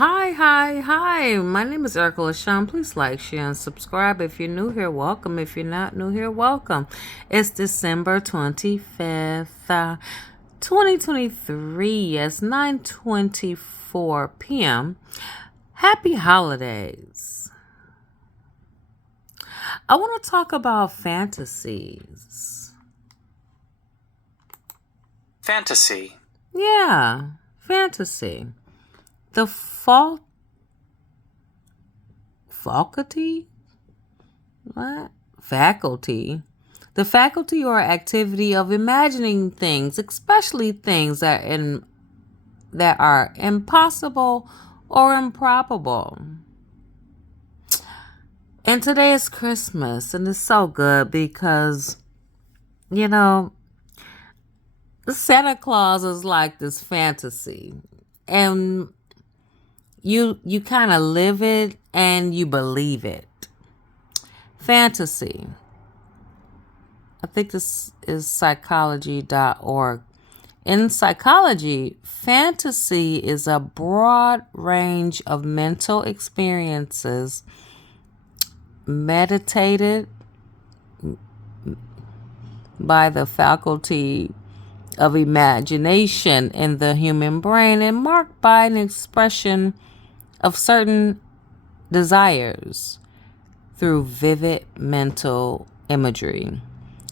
Hi. My name is Erica LaShawn. Please like, share, and subscribe. If you're new here, welcome. If you're not new here, welcome. It's December 25th, 2023. It's 9:24 p.m. Happy holidays. I want to talk about fantasies. Fantasy. Yeah, fantasy. The faculty? What? Faculty. The faculty or activity of imagining things, especially things that are impossible or improbable. And today is Christmas, and it's so good because, you know, Santa Claus is like this fantasy. And you kind of live it and you believe it. Fantasy. I think this is psychology.org. In psychology, fantasy is a broad range of mental experiences meditated by the faculty of imagination in the human brain and marked by an expression of certain desires through vivid mental imagery.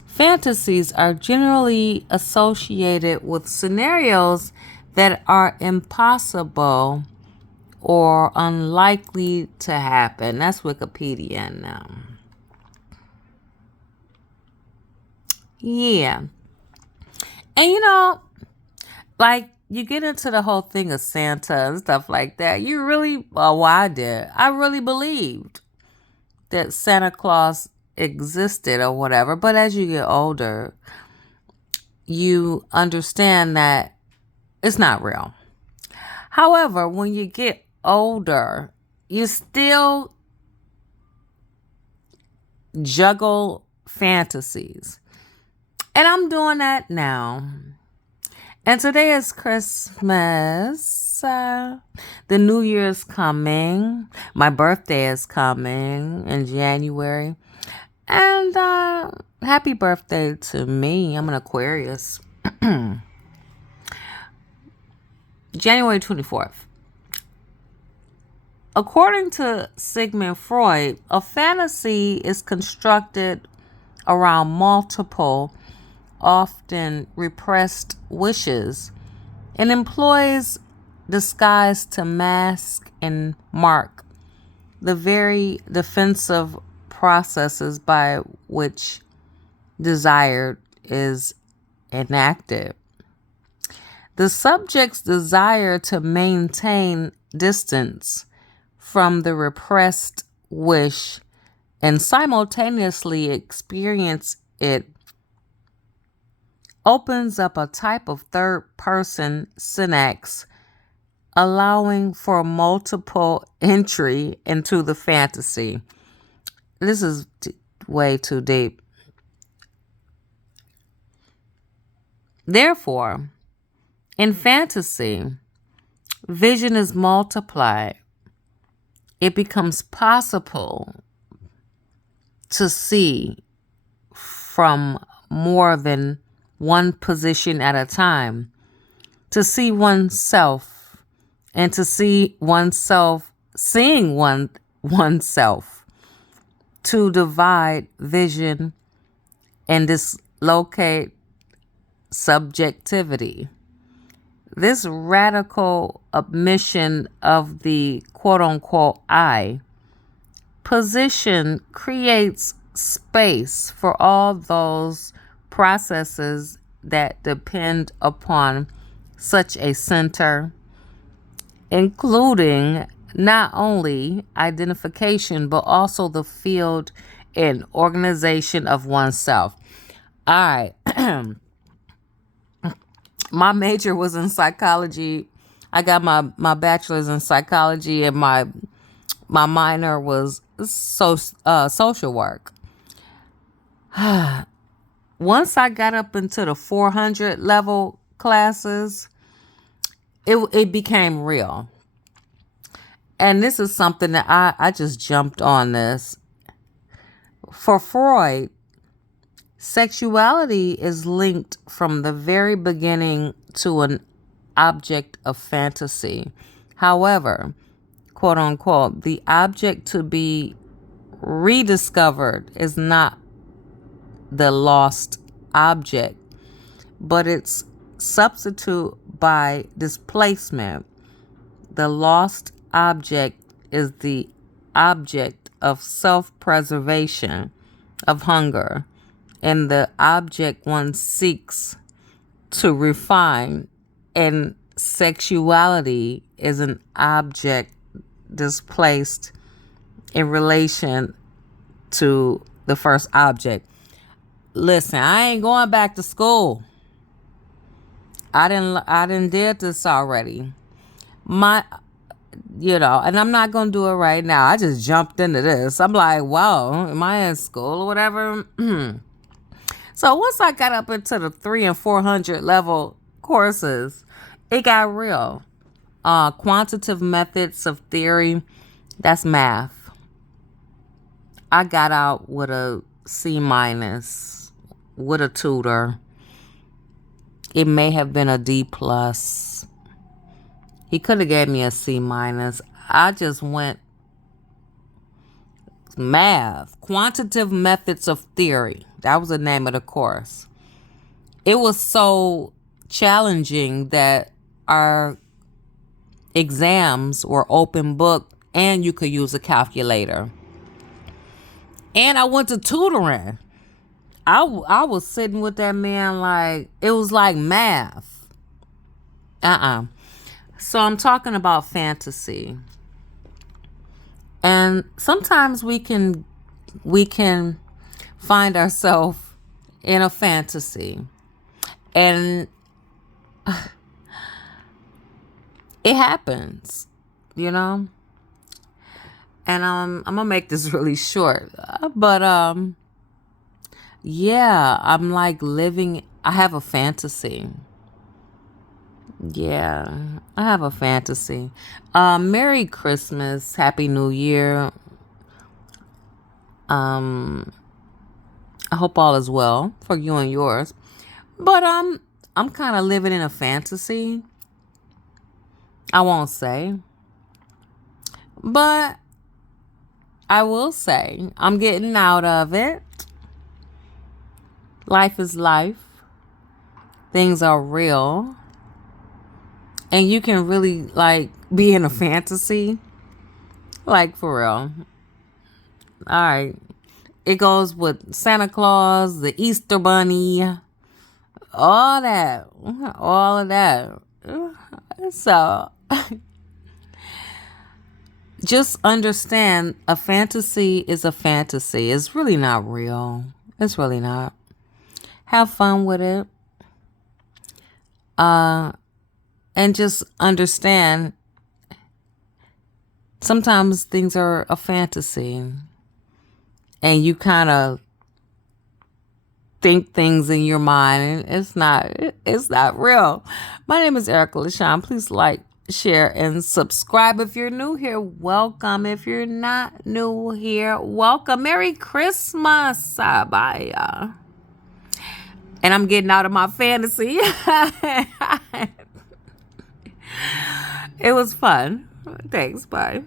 Fantasies are generally associated with scenarios that are impossible or unlikely to happen. That's Wikipedia now. Yeah. And like you get into the whole thing of Santa and stuff like that. You really, well, I did. I really believed that Santa Claus existed or whatever. But as you get older, you understand that it's not real. However, when you get older, you still juggle fantasies. And I'm doing that now. And today is Christmas. The New Year is coming. My birthday is coming in January. And happy birthday to me. I'm an Aquarius. January 24th. According to Sigmund Freud, a fantasy is constructed around multiple often repressed wishes and employs disguise to mask and mark the very defensive processes by which desire is enacted. The subject's desire to maintain distance from the repressed wish and simultaneously experience it opens up a type of third-person synapse, allowing for multiple entry into the fantasy. This is way too deep. Therefore, in fantasy, vision is multiplied. It becomes possible to see from more than one position at a time, to see oneself, and to see oneself seeing oneself, to divide vision and dislocate subjectivity. This radical admission of the quote-unquote I position creates space for all those processes that depend upon such a center, including not only identification, but also the field and organization of oneself. All right. My major was in psychology. I got my bachelor's in psychology, and my minor was social work. Once I got up into the 400 level classes, it became real. And this is something that I just jumped on this. For Freud, sexuality is linked from the very beginning to an object of fantasy. However, quote unquote, the object to be rediscovered is not the lost object, but its substitute by displacement. The lost object is the object of self-preservation, of hunger, and the object one seeks to refine, and sexuality is an object displaced in relation to the first object. Listen, I ain't going back to school. I didn't did this already. My and I'm not gonna do it right now. I just jumped into this. I'm like, wow, am I in school or whatever? So once I got up into the 300 and 400 level courses, it got real. Quantitative methods of theory, that's math. I got out with a C minus with a tutor. It may have been a D plus. He could have gave me a C minus. I just went math, quantitative methods of theory. That was the name of the course. It was so challenging that our exams were open book and you could use a calculator. And I went to tutoring. I was sitting with that man like, it was like math. So I'm talking about fantasy. And sometimes we can find ourselves in a fantasy. And it happens, And I'm gonna make this really short. But yeah, I'm like living, I have a fantasy. Yeah, I have a fantasy. Merry Christmas, Happy New Year. I hope all is well for you and yours. But I'm kind of living in a fantasy. I won't say. But I will say I'm getting out of it. Life is life. Things are real. And you can really like be in a fantasy. Like for real. All right. It goes with Santa Claus, the Easter Bunny, all that. All of that. So just understand a fantasy is a fantasy. It's really not real. It's really not. Have fun with it. And just understand sometimes things are a fantasy. And you kind of think things in your mind and it's not real. My name is Erica LaShawn. Please like, share, and subscribe. If you're new here, welcome. If you're not new here, welcome. Merry Christmas. Bye. And I'm getting out of my fantasy. It was fun. Thanks. Bye.